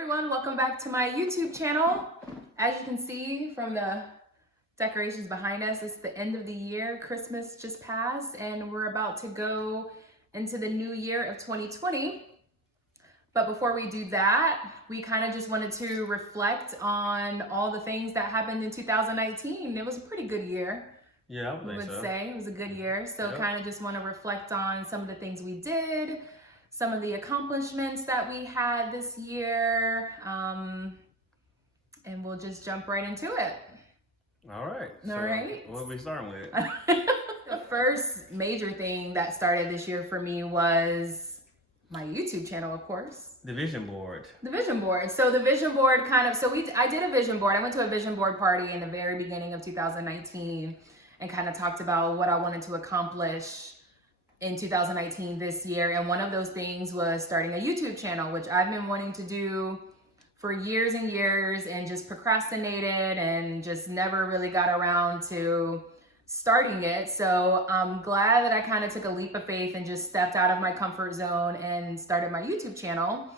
everyone, welcome back to my YouTube channel. As you can see from the decorations behind us, it's the end of the year. Christmas just passed and we're about to go into the new year of 2020. But before we do that, we kind of just wanted to reflect on all the things that happened in 2019. It was a pretty good year. Yeah, I would say it was a good year. So Yep. kind of just want to reflect on some of the things we did, some of the accomplishments that we had this year, and we'll just jump right into it. All right. All right. What are we starting with? The first major thing that started this year for me was my YouTube channel, of course. The vision board. The vision board. So the vision board I did a vision board. I went to a vision board party in the very beginning of 2019 and kind of talked about what I wanted to accomplish in 2019 this year. And one of those things was starting a YouTube channel, which I've been wanting to do for years and years and just procrastinated and just never really got around to starting it. So I'm glad that I kind of took a leap of faith and just stepped out of my comfort zone and started my YouTube channel,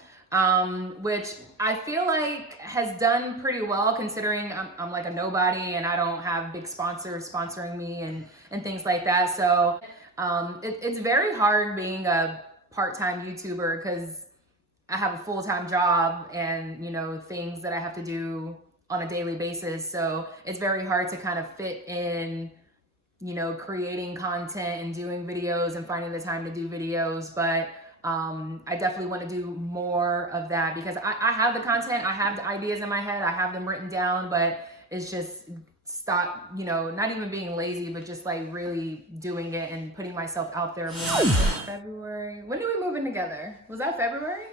which I feel like has done pretty well considering I'm like a nobody and I don't have big sponsors sponsoring me and things like that. So it's very hard being a part-time YouTuber because I have a full-time job and, you know, things that I have to do on a daily basis. So it's very hard to kind of fit in, you know, creating content and doing videos and finding the time to do videos. But I definitely want to do more of that because I have the content, I have the ideas in my head, I have them written down, but it's just stop, you know, not even being lazy, but just like really doing it and putting myself out there more. February. When did we move in together? Was that February?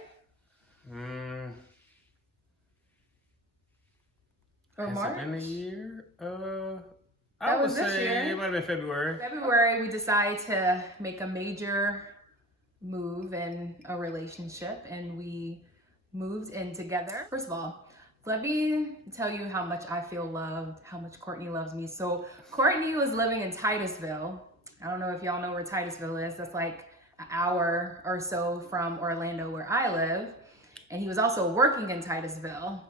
Or Has March? it been a year? That I would was this say year. it might have been February. February, we decided to make a major move in a relationship and we moved in together. First of all, let me tell you how much I feel loved, how much Courtney loves me. So Courtney was living in Titusville. I don't know if y'all know where Titusville is. That's like an hour or so from Orlando where I live. And he was also working in Titusville.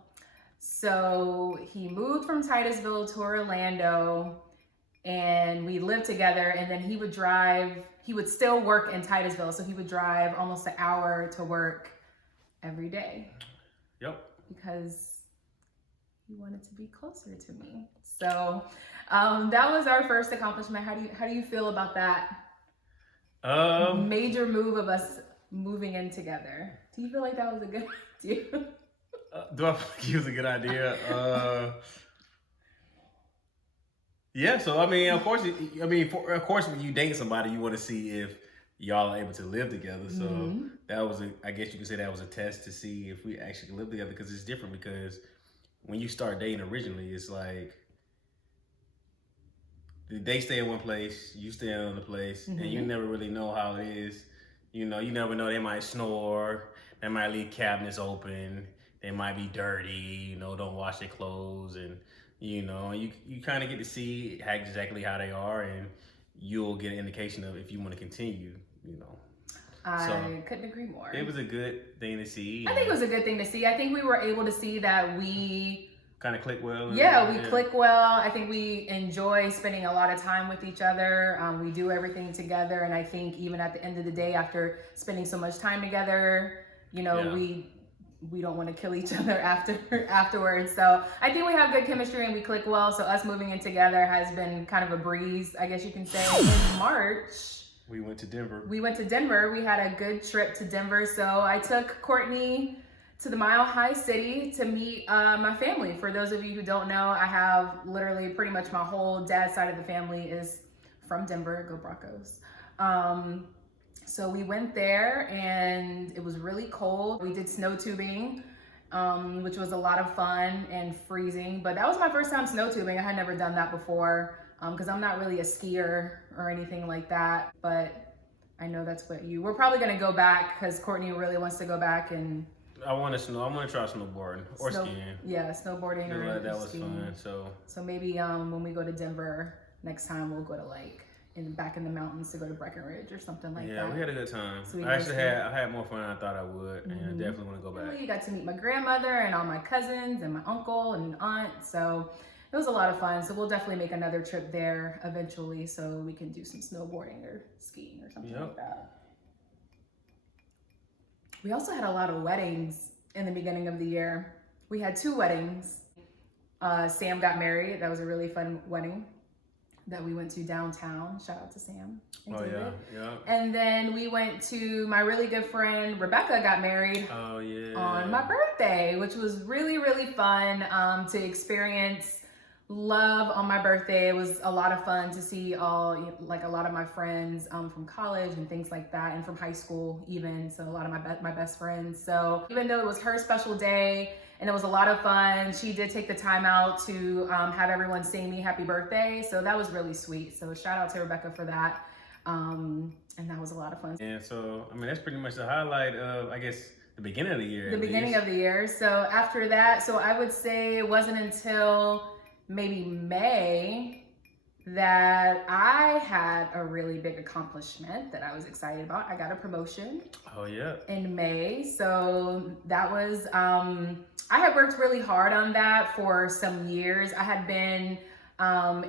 So he moved from Titusville to Orlando and we lived together, and then he would still work in Titusville. So he would drive almost an hour to work every day. Yep. Because he wanted to be closer to me. So that was our first accomplishment. How do you feel about that major move of us moving in together? Do you feel like that was a good idea? Do I think it was a good idea? Yeah. So I mean, of course, when you date somebody, you want to see if y'all are able to live together. So that was I guess you could say that was a test to see if we actually can live together, because it's different. Because when you start dating originally, it's like they stay in one place, you stay in another place, and you never really know how it is. You know, you never know. They might snore, they might leave cabinets open, they might be dirty, you know, don't wash their clothes, and you know, you kind of get to see exactly how they are, and you'll get an indication of if you want to continue, you know. I couldn't agree more. It was a good thing to see. I think it was a good thing to see. I think we were able to see that we kind of click well. Yeah, we click well. I think we enjoy spending a lot of time with each other. We do everything together. And I think even at the end of the day, after spending so much time together, you know, we don't want to kill each other afterwards. So I think we have good chemistry and we click well. So us moving in together has been kind of a breeze, I guess you can say. In March, we went to Denver. We had a good trip to Denver. So I took Courtney to the Mile High City to meet my family. For those of you who don't know, I have literally pretty much my whole dad's side of the family is from Denver. Go Broncos. So we went there and it was really cold. We did snow tubing, which was a lot of fun and freezing. But that was my first time snow tubing. I had never done that before because I'm not really a skier or anything like that. But I know that's what we're probably gonna go back because Courtney really wants to go back and I want to try snowboarding or skiing. Yeah, snowboarding or that was skiing. fun. So maybe when we go to Denver next time, we'll go to like back in the mountains to go to Breckenridge or something like that. Yeah, we had a good time. So I had more fun than I thought I would, and I definitely want to go back. You got to meet my grandmother and all my cousins and my uncle and aunt. So it was a lot of fun. So we'll definitely make another trip there eventually so we can do some snowboarding or skiing or something like that. We also had a lot of weddings in the beginning of the year. We had 2 weddings. Sam got married. That was a really fun wedding that we went to downtown. Shout out to Sam and David. Yeah. And then we went to my really good friend Rebecca got married on my birthday, which was really, really fun to experience love on my birthday. It was a lot of fun to see a lot of my friends from college and things like that, and from high school even. So a lot of my best friends. So even though it was her special day and it was a lot of fun, she did take the time out to have everyone sing me happy birthday. So that was really sweet. So shout out to Rebecca for that. And that was a lot of fun. And so, I mean, that's pretty much the highlight of, I guess, the beginning of the year. The beginning of the year. So after that, so I would say it wasn't until maybe May that I had a really big accomplishment that I was excited about. I got a promotion. Oh yeah. In May. So that was, I had worked really hard on that for some years. I had been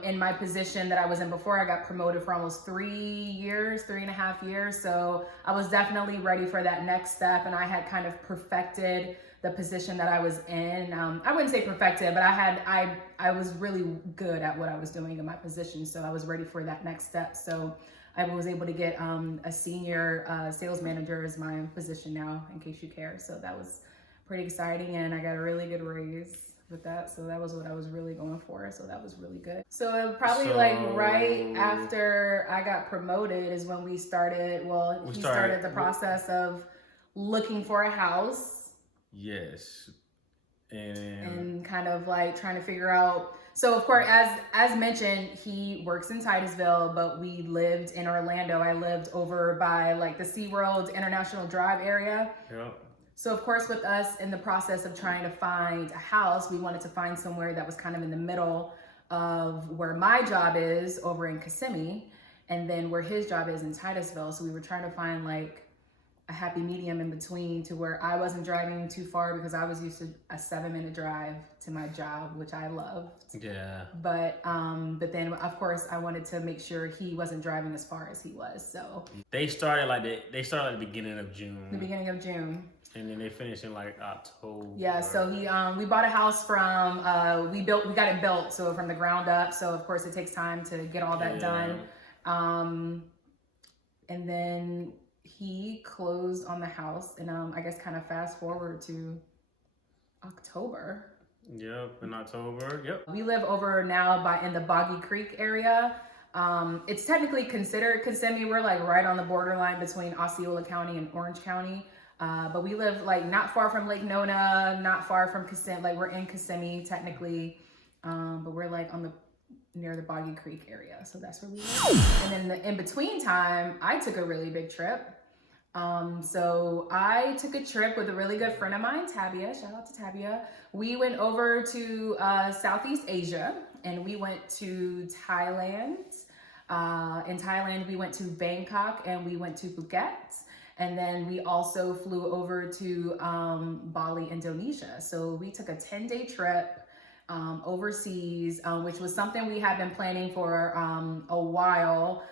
in my position that I was in before I got promoted for almost 3.5 years. So I was definitely ready for that next step, and I had kind of perfected the position that I was in. I wouldn't say perfected, but I was really good at what I was doing in my position. So I was ready for that next step. So I was able to get a senior sales manager as my position now, in case you care. So that was pretty exciting, and I got a really good raise with that. So that was what I was really going for. So that was really good. So probably right after I got promoted is when we started, he started the process of looking for a house. Yes. And kind of like trying to figure out. So of course, as mentioned, he works in Titusville, but we lived in Orlando. I lived over by like the SeaWorld International Drive area. Yep. So of course, with us in the process of trying to find a house, we wanted to find somewhere that was kind of in the middle of where my job is over in Kissimmee, and then where his job is in Titusville. So we were trying to find like a happy medium in between, to where I wasn't driving too far, because I was used to a 7-minute drive to my job, which I loved. Yeah. But then of course I wanted to make sure he wasn't driving as far as he was. So they started at the beginning of June. The beginning of June. And then they finished in like October. Yeah, so we bought a house from we got it built, so from the ground up. So of course it takes time to get all that done. And then he closed on the house, and I guess kind of fast forward to October. Yep, in October. Yep. We live over now in the Boggy Creek area. It's technically considered Kissimmee. We're like right on the borderline between Osceola County and Orange County. But we live like not far from Lake Nona, not far from Kissimmee. Like we're in Kissimmee technically, but we're like near the Boggy Creek area. So that's where we live. And then in between time, I took a really big trip. So I took a trip with a really good friend of mine, Tabia. Shout out to Tabia. We went over to Southeast Asia, and we went to Thailand. In Thailand, we went to Bangkok and we went to Phuket. And then we also flew over to Bali, Indonesia. So we took a 10-day trip overseas, which was something we had been planning for a while.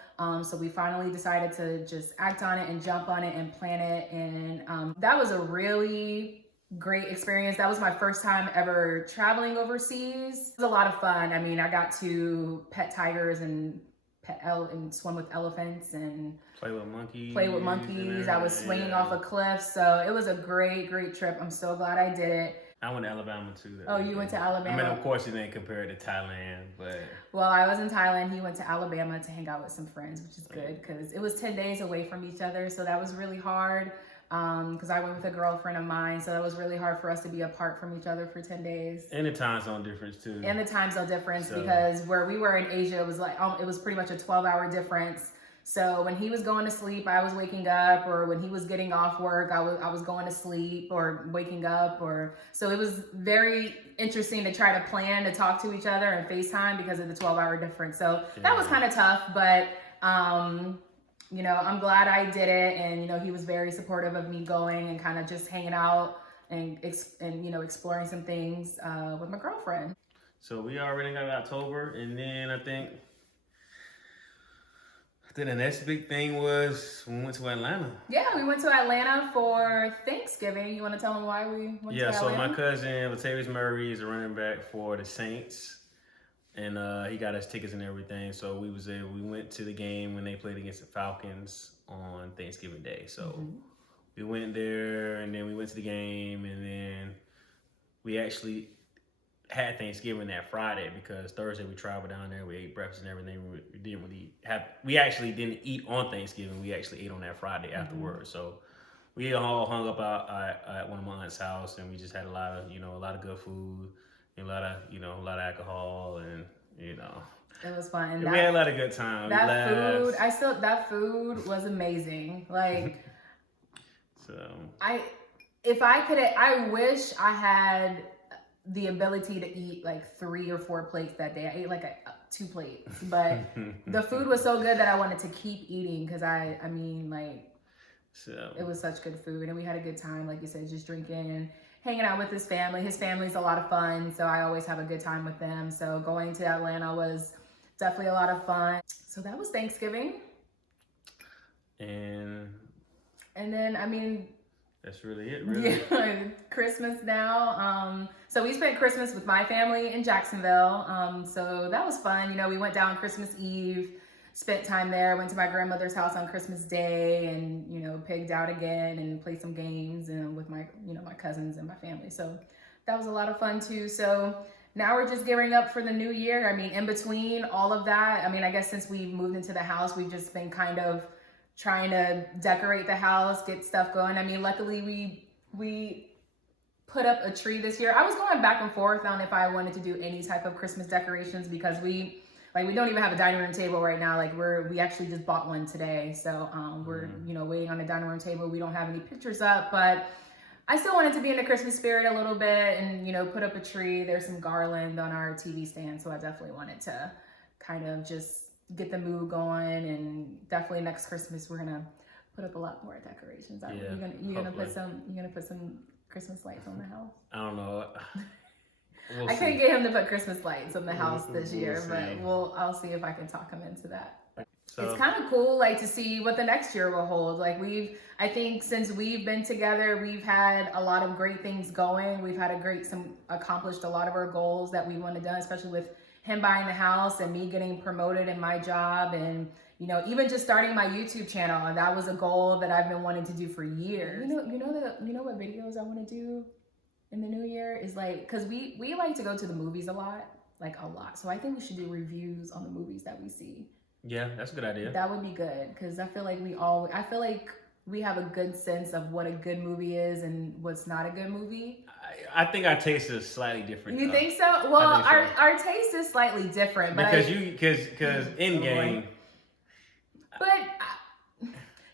So we finally decided to just act on it and jump on it and plan it. And that was a really great experience. That was my first time ever traveling overseas. It was a lot of fun. I mean, I got to pet tigers and swim with elephants and play with monkeys. I was swinging off a cliff. So it was a great trip. I'm so glad I did it. I went to Alabama too. Oh, you went to Alabama? I mean, of course, it didn't compare it to Thailand, but... Well, I was in Thailand. He went to Alabama to hang out with some friends, which is good because it was 10 days away from each other. So that was really hard because I went with a girlfriend of mine. So that was really hard for us to be apart from each other for 10 days. And the time zone difference too. Because where we were in Asia, it was like, it was pretty much a 12-hour difference. So when he was going to sleep, I was waking up, or when he was getting off work, I was going to sleep or waking up, so it was very interesting to try to plan to talk to each other and FaceTime because of the 12-hour difference. So that was kind of tough, but you know, I'm glad I did it. And, you know, he was very supportive of me going and kind of just hanging out and you know, exploring some things with my girlfriend. So we already got October, and then I think the next big thing was we went to Atlanta. Yeah, we went to Atlanta for Thanksgiving. You want to tell them why we went to Atlanta? Yeah, so my cousin, Latavius Murray, is a running back for the Saints. And he got us tickets and everything. So we went to the game when they played against the Falcons on Thanksgiving Day. So we went there, and then we went to the game, and then we actually had Thanksgiving that Friday because Thursday we traveled down there, we ate breakfast and everything. We actually didn't eat on Thanksgiving. We actually ate on that Friday afterwards. So we all hung up out at one of my aunt's house, and we just had a lot of good food. A lot of alcohol, and you know, it was fun. We had a lot of good time. That food was amazing. Like, I wish I had the ability to eat like 3 or 4 plates that day. I ate like 2 plates, but the food was so good that I wanted to keep eating because it was such good food, and we had a good time. Like you said, just drinking and hanging out with his family. His family's a lot of fun, so I always have a good time with them. So going to Atlanta was definitely a lot of fun. So that was Thanksgiving. And then, that's really it, really. Yeah, Christmas now. So we spent Christmas with my family in Jacksonville. So that was fun. You know, we went down Christmas Eve, spent time there, went to my grandmother's house on Christmas Day, and, you know, pigged out again and played some games and with my cousins and my family. So that was a lot of fun too. So now we're just gearing up for the new year. I mean, in between all of that, I guess since we moved into the house, we've just been kind of trying to decorate the house, get stuff going. Luckily we put up a tree this year. I was going back and forth on if I wanted to do any type of Christmas decorations because we don't even have a dining room table right now. Like we actually just bought one today. So we're, waiting on the dining room table. We don't have any pictures up, but I still wanted to be in the Christmas spirit a little bit and, put up a tree. There's some garland on our TV stand. So I definitely wanted to kind of just get the mood going, and definitely next Christmas, we're going to put up a lot more decorations. You're going to put some Christmas lights on the house? I don't know. I couldn't get him to put Christmas lights on the house this year, but I'll see if I can talk him into that. So, it's kind of cool, to see what the next year will hold. I think since we've been together, we've had a lot of great things going. We've had accomplished a lot of our goals that we want to do, especially with him buying the house and me getting promoted in my job, and even just starting my YouTube channel. And that was a goal that I've been wanting to do for years. You know what videos I want to do in the new year is because we like to go to the movies a lot. So I think we should do reviews on the movies that we see. Yeah, that's a good idea. That would be good because I feel like we have a good sense of what a good movie is and what's not a good movie. I think our taste is slightly different. You think so? Well, our taste is slightly different, but because Endgame. But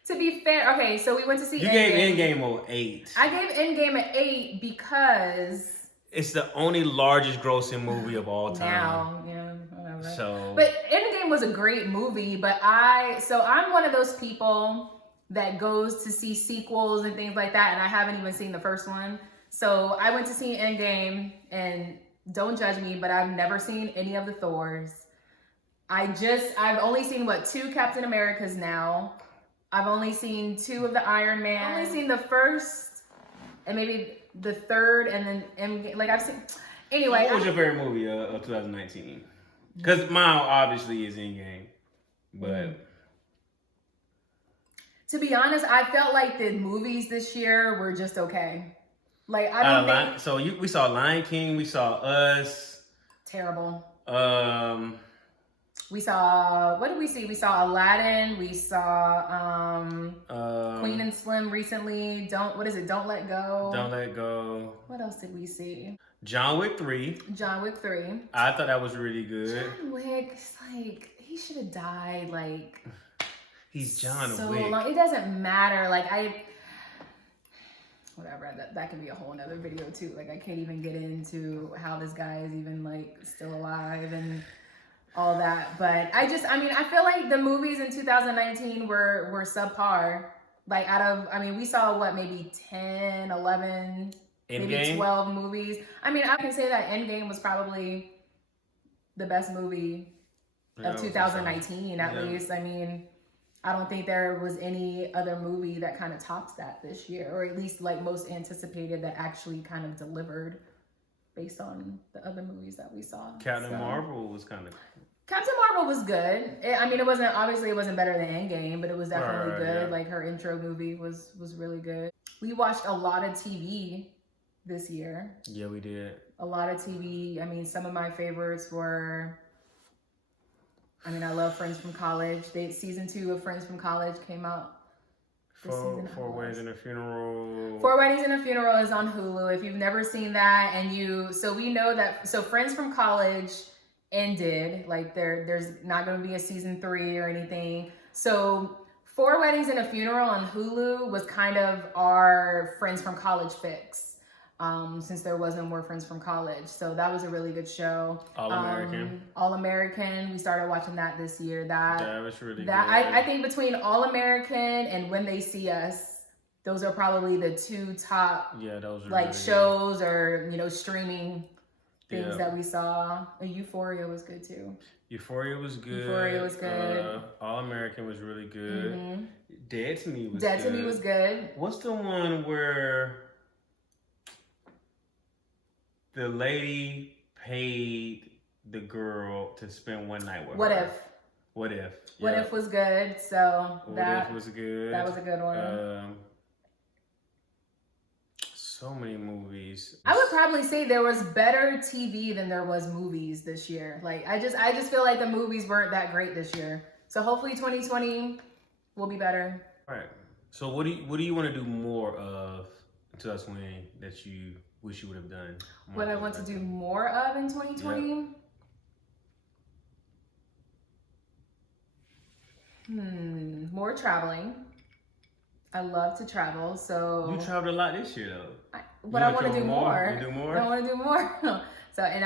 to be fair, okay, so we went to see. You gave Endgame an 8. I gave Endgame an 8 because it's the only largest grossing movie of all time. Now, yeah, whatever. So, but Endgame was a great movie. But I'm one of those people that goes to see sequels and things like that, and I haven't even seen the first one. So I went to see Endgame, and don't judge me, but I've never seen any of the Thors. I've only seen 2 Captain Americas now. I've only seen 2 of the Iron Man. I've only seen the first and maybe the third, and then Endgame. I've seen. Anyway, what was your favorite movie of 2019? Because mine obviously is Endgame, but. To be honest, I felt like the movies this year were just okay. I don't think... So we saw Lion King, we saw Us. Terrible. We saw... What did we see? We saw Aladdin. We saw Queen and Slim recently. Don't Let Go. Don't Let Go. What else did we see? John Wick 3. John Wick 3. I thought that was really good. John Wick, it's he should have died He's John so Wick. Long. It doesn't matter. Whatever. That could be a whole nother video too. I can't even get into how this guy is even still alive, and all that. But I feel like the movies in 2019 were subpar. Like we saw what, maybe 10, 11, maybe 12 movies. I mean, I can say that Endgame was probably the best movie of 2019 at least. I mean, I don't think there was any other movie that kind of tops that this year, or at least like most anticipated that actually kind of delivered based on the other movies that we saw. Captain Marvel was kind of... Captain Marvel was good. It wasn't better than Endgame, but it was definitely good. Yeah. Like her intro movie was really good. We watched a lot of TV this year. Yeah, we did. A lot of TV. I mean, some of my favorites were... I love Friends from College. Season 2 of Friends from College came out this season. Four Weddings and a Funeral. 4 Weddings and a Funeral is on Hulu. If you've never seen that, we know that. So Friends from College ended. Like there's not going to be a season 3 or anything. So 4 Weddings and a Funeral on Hulu was kind of our Friends from College fix. Since there was no more Friends from College. So that was a really good show. All American. All American. We started watching that this year. That was really good. I think between All American and When They See Us, those are probably the 2 top those are like really shows good. Or streaming things that we saw. And Euphoria was good too. Euphoria was good. All American was really good. Mm-hmm. Dead to Me was good. What's the one where the lady paid the girl to spend one night with her? What If? What If was good. So What If was good. That was a good one. So many movies. I would probably say there was better TV than there was movies this year. Like I just feel like the movies weren't that great this year. So hopefully 2020 will be better. All right. So what do you want to do more of in 2020 that you wish you would have done? What I want to do more of in 2020? Yep. More traveling. I love to travel, so... You traveled a lot this year, though. I want to do more. You do more? I want to do more. So, and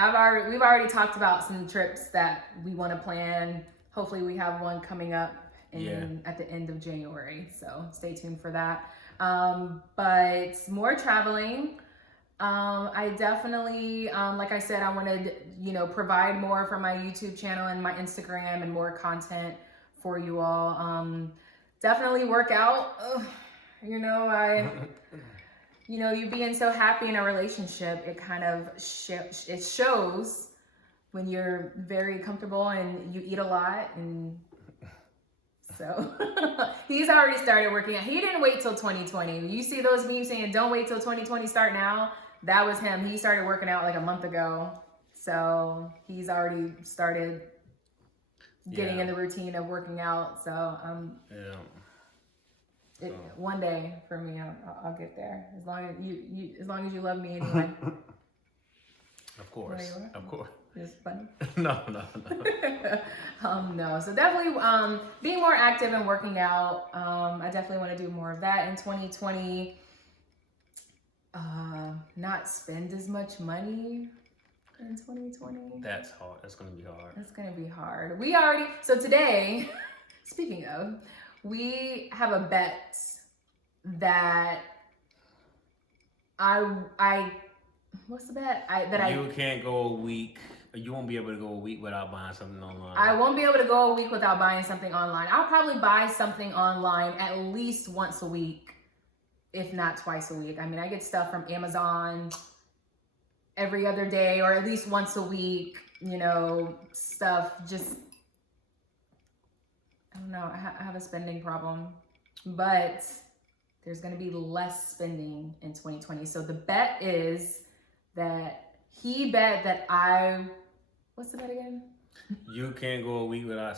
we've already talked about some trips that we want to plan. Hopefully we have one coming up at the end of January, so stay tuned for that. But more traveling. I definitely, like I said, I want to, provide more from my YouTube channel and my Instagram and more content for you all. Definitely work out. You being so happy in a relationship, it kind of it shows when you're very comfortable and you eat a lot. And so he's already started working out. He didn't wait till 2020. You see those memes saying, don't wait till 2020, start now. That was him. He started working out like a month ago. So he's already started getting in the routine of working out. So one day for me, I'll get there. As long as you love me anyway. Of course. It's funny. No. No. So definitely being more active and working out. I definitely want to do more of that in 2020. Not spend as much money in 2020. That's hard. That's gonna be hard. That's gonna be hard. So today, speaking of, we have a bet that what's the bet? You can't go a week. You won't be able to go a week without buying something online. I won't be able to go a week without buying something online. I'll probably buy something online at least once a week, if not twice a week. I get stuff from Amazon every other day or at least once a week, stuff just, I don't know, I have a spending problem, but there's going to be less spending in 2020. So the bet is that he bet that what's the bet again? You can't go a week without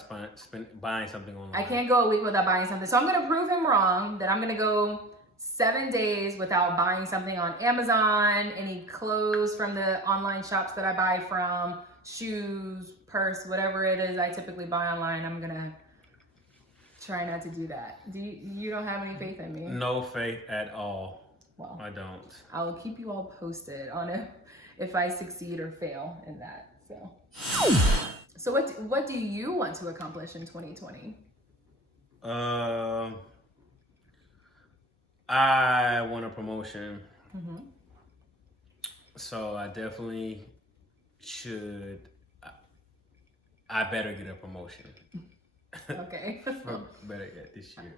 buying something online. I can't go a week without buying something. So I'm going to prove him wrong that I'm going to go 7 days without buying something on Amazon, any clothes from the online shops that I buy from, shoes, purse, whatever it is I typically buy online. I'm going to try not to do that. You don't have any faith in me? No faith at all. Well, I don't. I will keep you all posted on if I succeed or fail in that. So So what do you want to accomplish in 2020? I want a promotion. Mm-hmm. So I definitely should. I better get a promotion. Okay. Better get this year.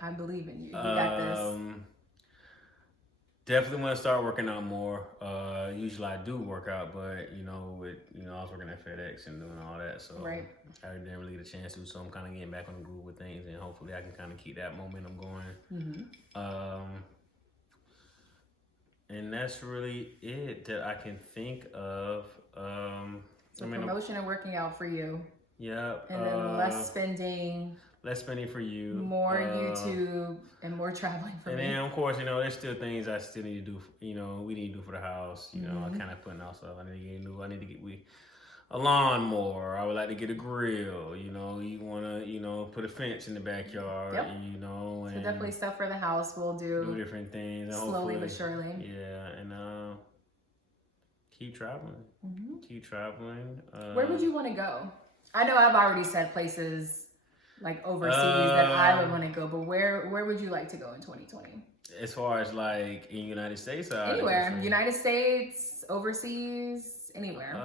I believe in you. You got this. Definitely want to start working out more. Usually I do work out, but I was working at FedEx and doing all that, so right. I didn't really get a chance to. So I'm kind of getting back on the groove with things, and hopefully I can kind of keep that momentum going. Mm-hmm. And that's really it that I can think of. So promotion and working out for you. Yeah. And then less spending. Less spending for you. More YouTube and more traveling for me. And then of course, there's still things I still need to do. We need to do for the house. I kind of putting out stuff. I need to get a lawnmower. I would like to get a grill. You want to put a fence in the backyard. Yep. And so definitely stuff for the house. We'll do different things. And slowly but surely. Yeah, and keep traveling. Mm-hmm. Keep traveling. Where would you want to go? I know I've already said places like overseas that I would want to go, but where would you like to go in 2020? As far as like in United States, or anywhere, United States, overseas, anywhere.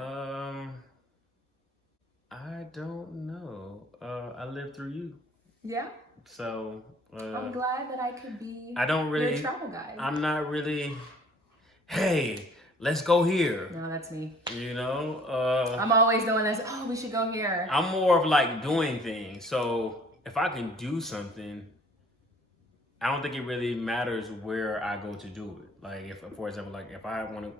I don't know. I lived through you. Yeah. So I'm glad that I could be. I don't really your travel guide. I'm not really. Hey, let's go here. No, that's me. I'm always doing this. Oh, we should go here. I'm more of like doing things. So if I can do something, I don't think it really matters where I go to do it. Like if, for example, like if I want to,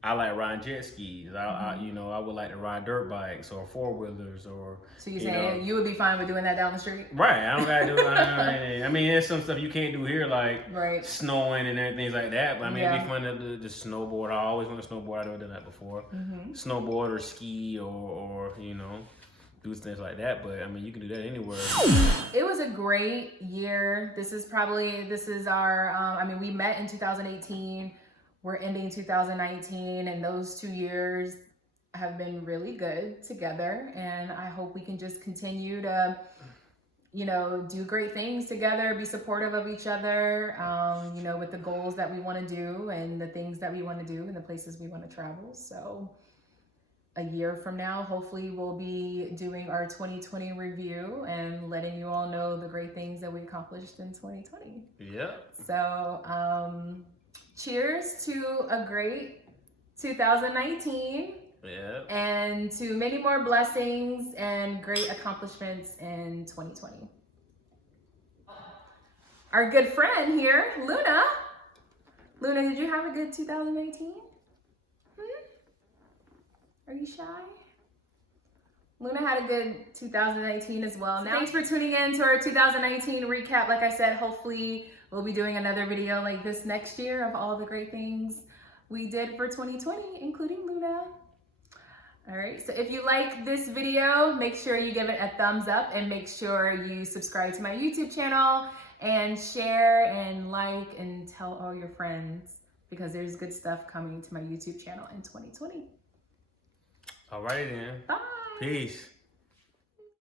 I like riding jet skis. I would like to ride dirt bikes or four wheelers or. So you're saying you would be fine with doing that down the street? Right. I don't gotta do it. I mean, there's some stuff you can't do here, like right. snowing and things like that. But I mean, it'd be fun to snowboard. I always want to snowboard. I've never done that before. Mm-hmm. Snowboard or ski or do things like that. But I mean, you can do that anywhere. It was a great year. This is our. We met in 2018. We're ending 2019, and those 2 years have been really good together. And I hope we can just continue to, do great things together, be supportive of each other, with the goals that we want to do and the things that we want to do and the places we want to travel. So a year from now, hopefully we'll be doing our 2020 review and letting you all know the great things that we accomplished in 2020. Yeah. So, cheers to a great 2019. Yeah. And to many more blessings and great accomplishments in 2020. Our good friend here, Luna. Luna, did you have a good 2018? Are you shy? Luna had a good 2019 as well. Now, thanks for tuning in to our 2019 recap. Like I said, hopefully we'll be doing another video like this next year of all the great things we did for 2020, including Luna. All right, so if you like this video, make sure you give it a thumbs up and make sure you subscribe to my YouTube channel and share and like and tell all your friends because there's good stuff coming to my YouTube channel in 2020. All right then. Bye. Peace.